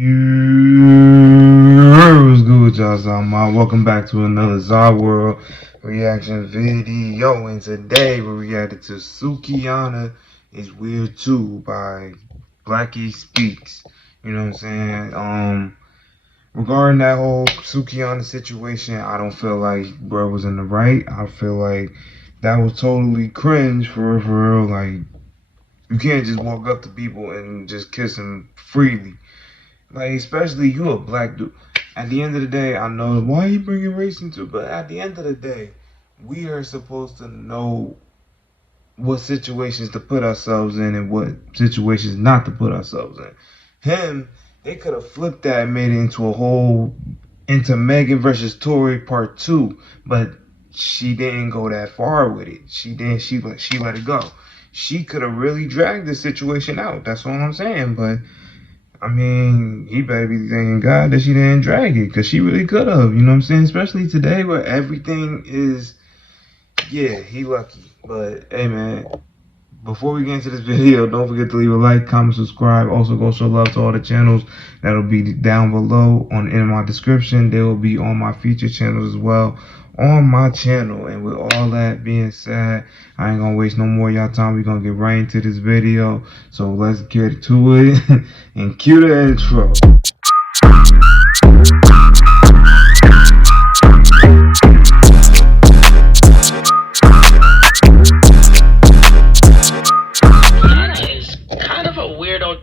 What's good with y'all, Zama? Welcome back to another World reaction video. And today we reacted to Sukihana is Weird Too by BlackySpeakz. You know what I'm saying? Regarding that whole Sukihana situation, I don't feel like bro was in the right. I feel like that was totally cringe for real. Like, you can't just walk up to people and just kiss them freely. Like, especially you a black dude. At the end of the day, I know why you bringing race into it, but at the end of the day, we are supposed to know what situations to put ourselves in and what situations not to put ourselves in. They could have flipped that and made it into Megan versus Tory part 2, but she didn't go that far with it. She let it go. She could have really dragged the situation out. That's all I'm saying, but I mean, he better be thanking God that she didn't drag it, because she really could have, you know what I'm saying? Especially today where everything is, yeah, he lucky. But, hey, man, before we get into this video, don't forget to leave a like, comment, subscribe. Also, go show love to all the channels that'll be down below in my description. They will be on my feature channels as well on my channel. And with all that being said, I ain't gonna waste no more of y'all time. We're gonna get right into this video. So let's get to it and cue the intro.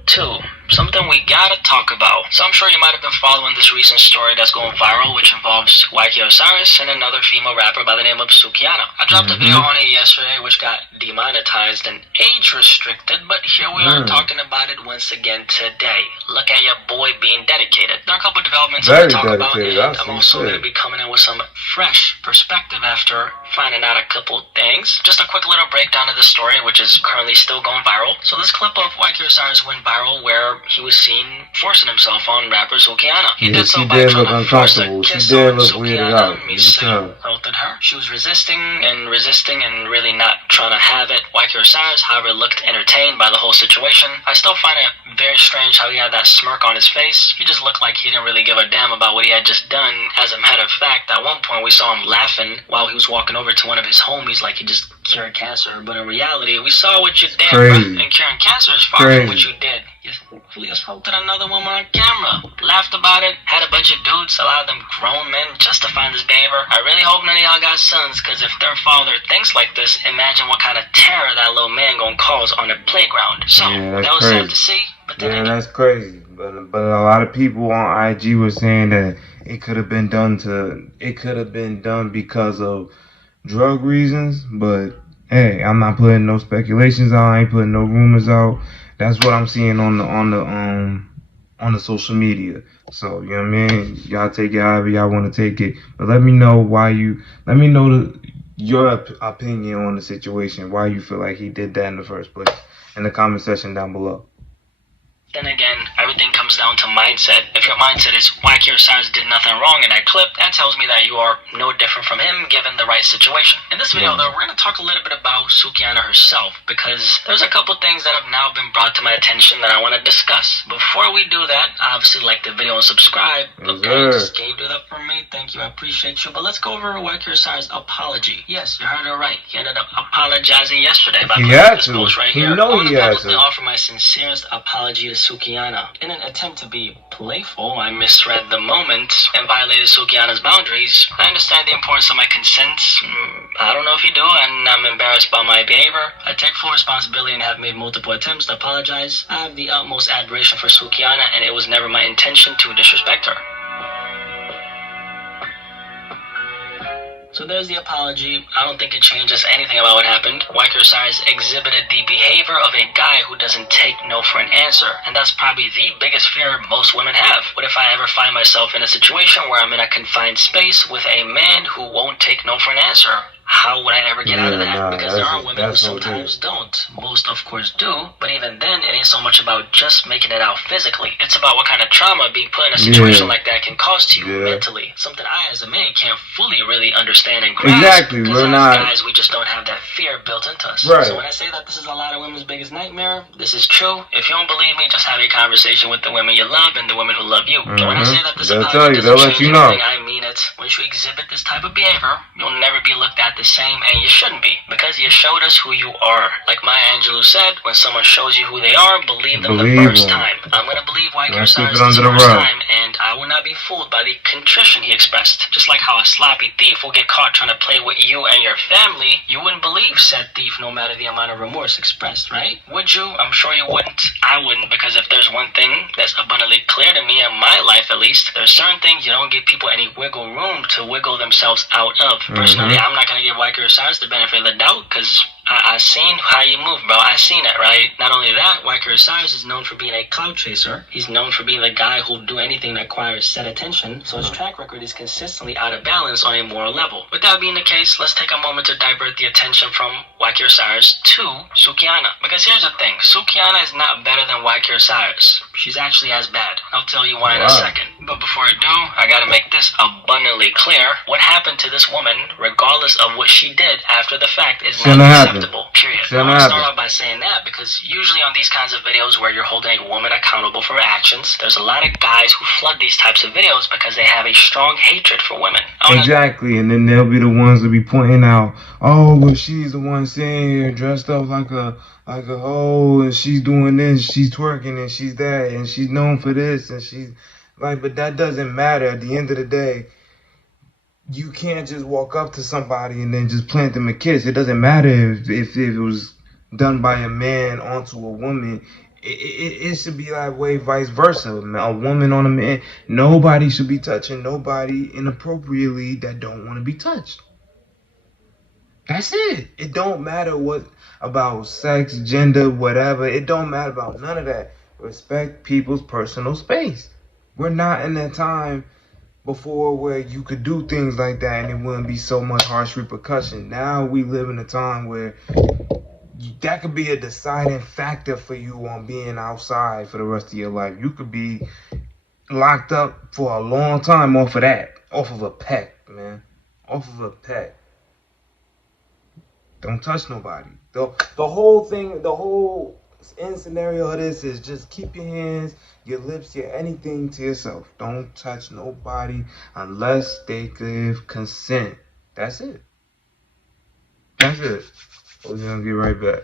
Too. Something we gotta talk about. So I'm sure you might have been following this recent story that's going viral, which involves YK Osiris and another female rapper by the name of Sukihana. I dropped a video on it yesterday, which got demonetized and age restricted, but here we are talking about it once again today. Look at your boy being dedicated. There are a couple of developments I'm going to talk about, and I'm also going to be coming in with some fresh perspective after finding out a couple things. Just a quick little breakdown of the story, which is currently still going viral. So this clip of YK Osiris went viral where he was seen forcing himself on rapper Sukihana. He did so by trying to force a kiss on Sukihana. He assaulted her. She was resisting and really not trying to have it. YK Osiris, however, looked entertained by the whole situation. I still find it very strange how he had that smirk on his face. He just looked like he didn't really give a damn about what he had just done. As a matter of fact, at one point we saw him laughing while he was walking over to one of his homies like he just cured cancer. But in reality, we saw what you did, bro. And curing cancer is far from what you did. You fully assaulted another woman on camera, laughed about it, had a bunch of dudes, a lot of them grown men, justifying this behavior. I really hope none of y'all got sons, because if their father thinks like this, imagine what kind of terror that little man gonna cause on the playground. So, that was sad to see. But then that's crazy. But a lot of people on IG were saying that it could have been done because of drug reasons. But hey, I'm not putting no speculations out. I ain't putting no rumors out. That's what I'm seeing on the social media. So, you know what I mean? Y'all take it however y'all want to take it. But let me know your opinion on the situation, why you feel like he did that in the first place, in the comment section down below. Then again, everything comes down to mindset. If your mindset is YK Osiris did nothing wrong in that clip, that tells me that you are no different from him given the right situation. In this video, though, we're going to talk a little bit about Sukihana herself, because there's a couple things that have now been brought to my attention that I want to discuss. Before we do that, obviously like the video and subscribe. Okay, just can you do that for me? Thank you, I appreciate you. But let's go over YK Osiris' apology. Yes, you heard it right. He ended up apologizing yesterday by putting this post right here. I want to publicly offer my sincerest apology to Sukihana. In an attempt to be playful, I misread the moment and violated Sukihana's boundaries. I understand the importance of my consent. I don't know if you do, and I'm embarrassed by my behavior. I take full responsibility and have made multiple attempts to apologize. I have the utmost admiration for Sukihana, and it was never my intention to disrespect her. So there's the apology. I don't think it changes anything about what happened. YK Osiris exhibited the behavior of a guy who doesn't take no for an answer. And that's probably the biggest fear most women have. What if I ever find myself in a situation where I'm in a confined space with a man who won't take no for an answer? how would I ever get out of that? Nah, because there are women who sometimes don't. Most, of course, do. But even then, it ain't so much about just making it out physically. It's about what kind of trauma being put in a situation like that can cause to you mentally. Something I, as a man, can't fully really understand and grasp. Exactly. Because as guys, we just don't have that fear built into us. Right. So when I say that this is a lot of women's biggest nightmare, this is true. If you don't believe me, just have a conversation with the women you love and the women who love you. But when I say that this apology doesn't change anything, I mean it. Once you exhibit this type of behavior, you'll never be looked at the same, and you shouldn't be, because you showed us who you are. Like Maya Angelou said, when someone shows you who they are, believe them the first time. I'm gonna believe Wyclef Osiris the first time, and I will not be fooled by the contrition he expressed. Just like how a sloppy thief will get caught trying to play with you and your family, you wouldn't believe said thief no matter the amount of remorse expressed, right? Would you? I'm sure you wouldn't. I wouldn't, because if there's one thing that's abundantly clear to me, in my life at least, there's certain things you don't give people any wiggle room to wiggle themselves out of. Personally, I'm not gonna give Wyclef Osiris the benefit of the doubt, because I seen how you move, bro. I seen it, right? Not only that, Wyclef Osiris is known for being a cloud chaser. He's known for being the guy who'll do anything that requires set attention, so his track record is consistently out of balance on a moral level. With that being the case, let's take a moment to divert the attention from Wyclef Osiris to Sukihana. Because here's the thing, Sukihana is not better than Wyclef Osiris. She's actually as bad. I'll tell you why in a second. But before I do, I gotta make this abundantly clear. What happened to this woman, regardless of what she did after the fact, is not acceptable. Period. I want to start out by saying that because usually on these kinds of videos where you're holding a woman accountable for her actions, there's a lot of guys who flood these types of videos because they have a strong hatred for women. Exactly, and then they'll be the ones that be pointing out, oh, well, she's the one sitting here dressed up like a hoe, and she's doing this, she's twerking, and she's that, and she's known for this, and she's like, but that doesn't matter. At the end of the day, you can't just walk up to somebody and then just plant them a kiss. It doesn't matter if it was done by a man onto a woman. It should be that way, vice versa. A woman on a man. Nobody should be touching nobody inappropriately that don't want to be touched. That's it. It don't matter what about sex, gender, whatever. It don't matter about none of that. Respect people's personal space. We're not in that time before where you could do things like that and it wouldn't be so much harsh repercussion. Now we live in a time where that could be a deciding factor for you on being outside for the rest of your life. You could be locked up for a long time off of that. Off of a peck, man. Off of a peck. Don't touch nobody. The whole thing, the whole end scenario of this is just keep your hands, your lips, your anything to yourself. Don't touch nobody unless they give consent. That's it. That's it. We're gonna get right back.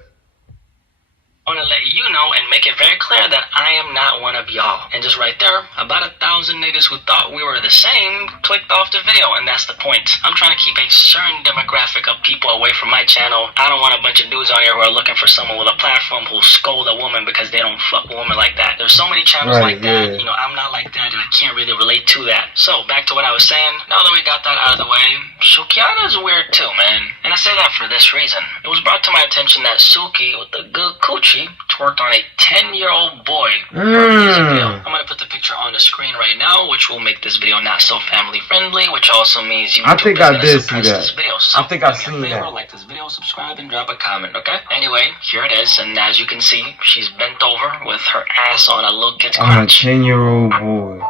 I want to let you know and make it very clear that I am not one of y'all. And just right there, about 1,000 niggas who thought we were the same clicked off the video, and that's the point. I'm trying to keep a certain demographic of people away from my channel. I don't want a bunch of dudes on here who are looking for someone with a platform who'll scold a woman because they don't fuck a woman like that. There's so many channels like that. You know, I'm not like that, and I can't really relate to that. So, back to what I was saying. Now that we got that out of the way, Sukihana is weird too, man. And I say that for this reason. It was brought to my attention that Suki, with the good coochie, twerked on a 10-year-old boy for a music video. I'm going to put the picture on the screen right now, which will make this video not so family-friendly, which also means you I think I did see that. This video. So, I think I seen that. Like this video, subscribe, and drop a comment, okay? Anyway, here it is, and as you can see, she's bent over with her ass on a little kid's crotch. On a 10-year-old boy.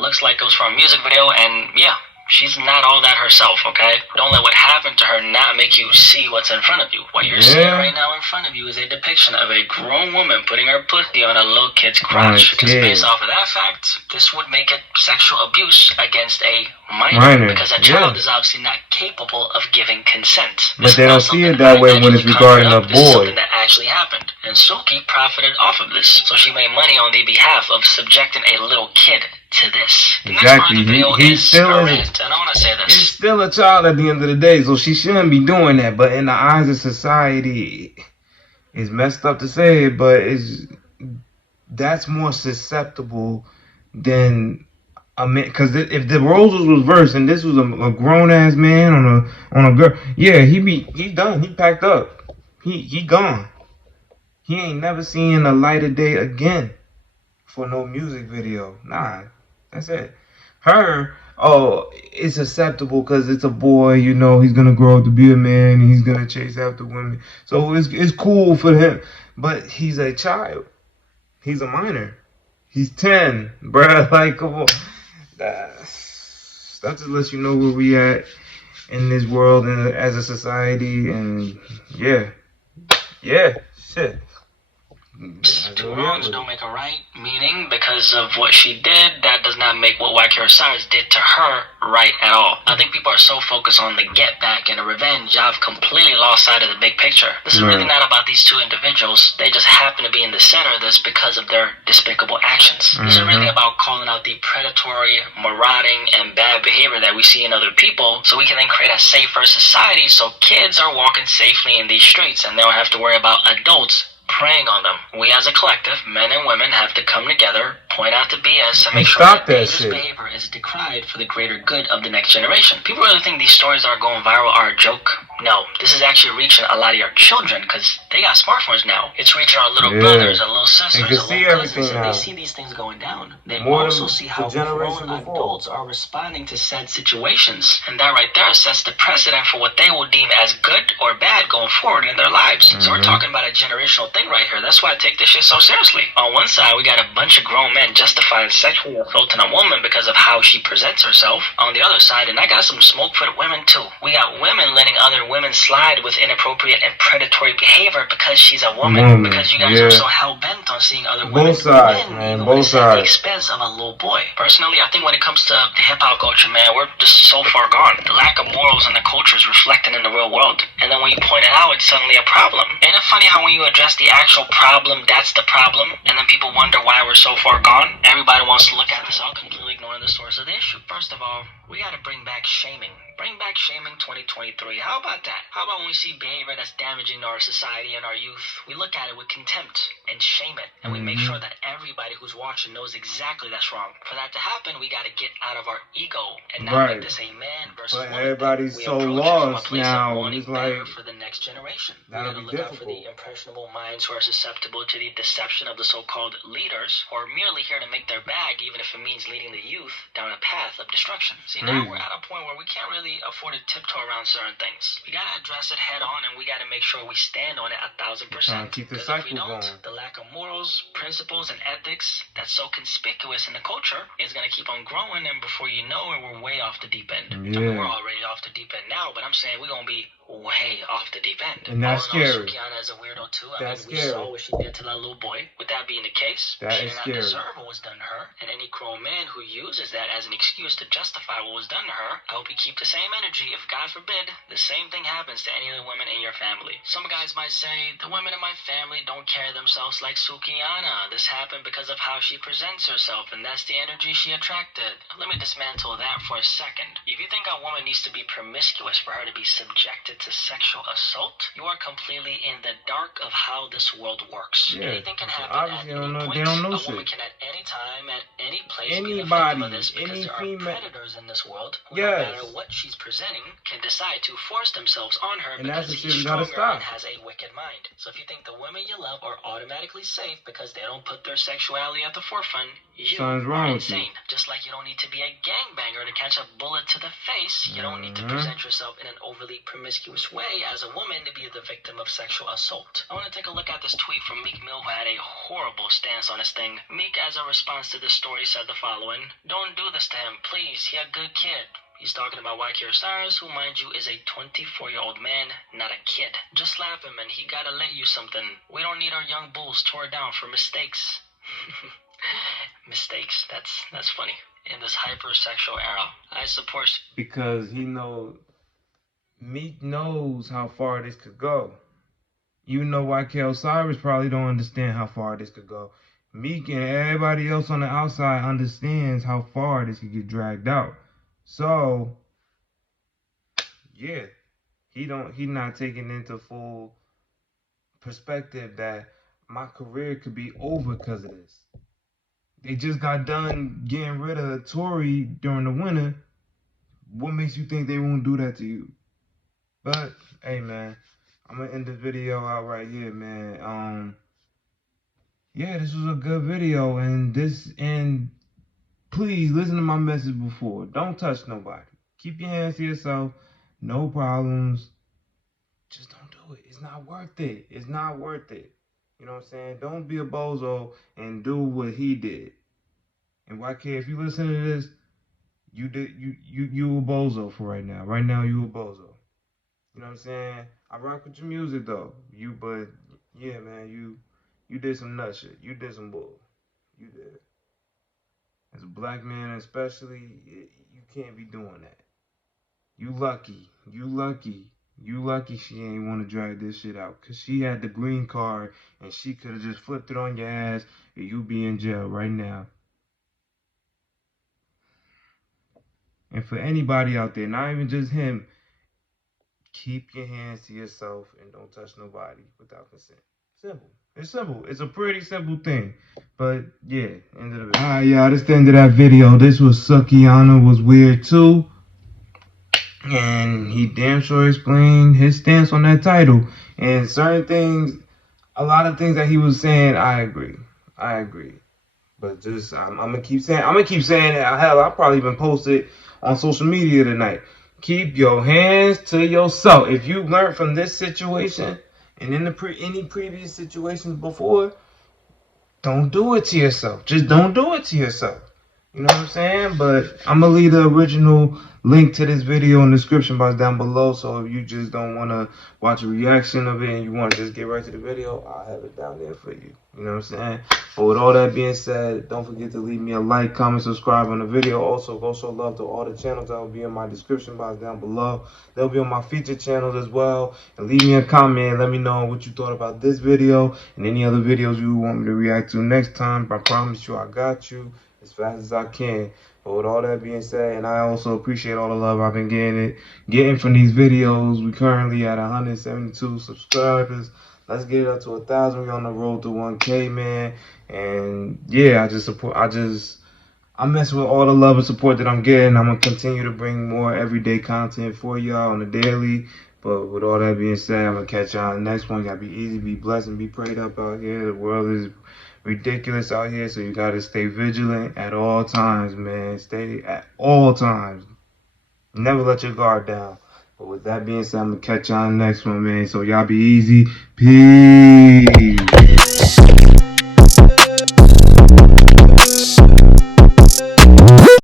Looks like it was from a music video, and yeah, she's not all that herself, okay? Don't let what happened to her not make you see what's in front of you. What you're seeing right now in front of you is a depiction of a grown woman putting her pussy on a little kid's crotch. Because based off of that fact, this would make it sexual abuse against a minor. Because a child is obviously not capable of giving consent. But they don't see it that way when it's regarding a boy. This is something that actually happened. And Suki profited off of this. So she made money on the behalf of subjecting a little kid to this. Exactly. He's still He's still a child at the end of the day, so she shouldn't be doing that. But in the eyes of society, it's messed up to say it, but that's more susceptible than a man. Because if the roles was reversed and this was a grown ass man on a girl, yeah, he's done. He packed up. He gone. He ain't never seen the light of day again for no music video. Nah, that's it. her, oh, it's acceptable because it's a boy, he's gonna grow up to be a man and he's gonna chase after women. So it's cool for him. But he's a child. He's a minor. He's 10, bruh. Like, come on. That just lets you know where we at in this world and as a society. And yeah, shit. Two wrongs don't make a right, meaning because of what she did, that does not make what Wacky Osiris did to her right at all. I think people are so focused on the get back and the revenge, I've completely lost sight of the big picture. This is really not about these two individuals. They just happen to be in the center of this because of their despicable actions. This is really about calling out the predatory, marauding, and bad behavior that we see in other people so we can then create a safer society so kids are walking safely in these streets and they don't have to worry about adults preying on them. We as a collective, men and women, have to come together, point out the BS, and make sure that dangerous behavior is decried for the greater good of the next generation. People really think these stories that are going viral are a joke. No, this is actually reaching a lot of your children because they got smartphones now. It's reaching our little brothers, our little sisters, our little cousins, and they see these things going down. They also see how grown adults are responding to said situations. And that right there sets the precedent for what they will deem as good or bad going forward in their lives. So we're talking about a generational thing right here. That's why I take this shit so seriously. On one side, we got a bunch of grown men justifying sexually assaulting a woman because of how she presents herself. On the other side, and I got some smoke for the women too. We got women letting other women slide with inappropriate and predatory behavior because she's a woman. Because you guys are so hell-bent on seeing other women win, even when it's at the expense of a little boy. Personally, I think when it comes to the hip-hop culture, man, we're just so far gone. The lack of morals in the culture is reflected in the real world. And then when you point it out, it's suddenly a problem. Ain't it funny how when you address the actual problem, that's the problem, and then people wonder why we're so far gone? Everybody wants to look at this all completely ignoring the source of the issue. First of all, we gotta bring back shaming. Bring back shaming 2023. How about that? How about when we see behavior that's damaging to our society and our youth, we look at it with contempt and shame it, and we make sure that everybody who's watching knows exactly that's wrong. For that to happen, we gotta get out of our ego and not make this a man versus woman. Everybody's so lost now. It's like for the next generation. We gotta look out for the impressionable minds who are susceptible to the deception of the so-called leaders, or merely here to make their bag, even if it means leading the youth down a path of destruction. See, now we're at a point where we can't really afford to tiptoe around certain things. We gotta address it head on, and we gotta make sure we stand on it 1,000%. Keep the cycle if we don't, going. the lack of morals, principles, and ethics that's so conspicuous in the culture is gonna keep on growing, and before you know it, we're way off the deep end. I mean, we're already off the deep end now, but I'm saying we're gonna be way off the deep end. And that's scary. Sukihana is a weirdo too. I mean, we saw what she did to that little boy. With that being the case, she did not deserve what was done to her. And any grown man who uses that as an excuse to justify what was done to her, I hope you keep the same energy if, God forbid, the same thing happens to any of the women in your family. Some guys might say, the women in my family don't carry themselves like Sukihana. This happened because of how she presents herself, and that's the energy she attracted. Let me dismantle that for a second. If you think a woman needs to be promiscuous for her to be subjected to sexual assault, you are completely in the dark of how this world works. Anything can happen at any point. They don't know a woman can at any time, at any place, anybody, be the victim of this because there are predators in this world who, no matter what she's presenting, can decide to force themselves on her because he's stronger and has a wicked mind. So if you think the women you love are automatically safe because they don't put their sexuality at the forefront, you are insane. Just like you don't need to be a gangbanger to catch a bullet to the face, you don't need to present yourself in an overly promiscuous way as a woman to be the victim of sexual assault. I want to take a look at this tweet from Meek Mill, who had a horrible stance on this thing. Meek, as a response to this story, said the following: "Don't do this to him, please. He a good kid." He's talking about Wacky Osiris, who, mind you, is a 24-year-old man, not a kid. Just slap him and he gotta let you something. We don't need our young bulls tore down for mistakes. Mistakes, that's funny. In this hypersexual era, I support... Because Meek knows how far this could go. Even though Wacky Osiris probably don't understand how far this could go. Meek and everybody else on the outside understands how far this could get dragged out. So, yeah, he not taking into full perspective that my career could be over because of this. They just got done getting rid of Tory during the winter. What makes you think they won't do that to you? But hey, man, I'm gonna end this video out right here, man. Yeah, this was a good video, and please listen to my message before. Don't touch nobody. Keep your hands to yourself. No problems. Just don't do it. It's not worth it. It's not worth it. You know what I'm saying? Don't be a bozo and do what he did. And why care if you listen to this, you a bozo for right now. Right now you a bozo. You know what I'm saying? I rock with your music though. But yeah, man, you did some nut shit. You did some bull. You did. As a black man, especially, you can't be doing that. You lucky. You lucky. You lucky she ain't want to drag this shit out. Because she had the green card and she could have just flipped it on your ass and you be in jail right now. And for anybody out there, not even just him, keep your hands to yourself and don't touch nobody without consent. Simple. It's simple. It's a pretty simple thing. But yeah, end of the video. Alright, y'all, this the end of that video. This was Sukihana was weird too. And he damn sure explained his stance on that title. And certain things, a lot of things that he was saying, I agree. But just I'm gonna keep saying it. Hell, I'll probably even post it on social media tonight. Keep your hands to yourself. If you learned from this situation and in any previous situations before, don't do it to yourself. Just don't do it to yourself. You know what I'm saying? But I'm going to leave the original link to this video in the description box down below. So if you just don't want to watch a reaction of it and you want to just get right to the video, I'll have it down there for you. You know what I'm saying? But with all that being said, don't forget to leave me a like, comment, subscribe on the video. Also, go show love to all the channels that will be in my description box down below. They'll be on my featured channels as well. And leave me a comment. Let me know what you thought about this video and any other videos you want me to react to next time. I promise you I got you as fast as I can. But with all that being said, and I also appreciate all the love I've been getting from these videos. We currently at 172 subscribers. Let's get it up to 1,000. We're on the road to 1K, man. And yeah, I mess with all the love and support that I'm getting. I'm gonna continue to bring more everyday content for y'all on the daily. But with all that being said, I'm gonna catch y'all on the next one. Gotta be easy, be blessed, and be prayed up out here. The world is ridiculous out here, so you gotta stay vigilant at all times, man. Stay at all times. Never let your guard down. But with that being said, I'm gonna catch y'all on the next one, man. So y'all be easy. Peace.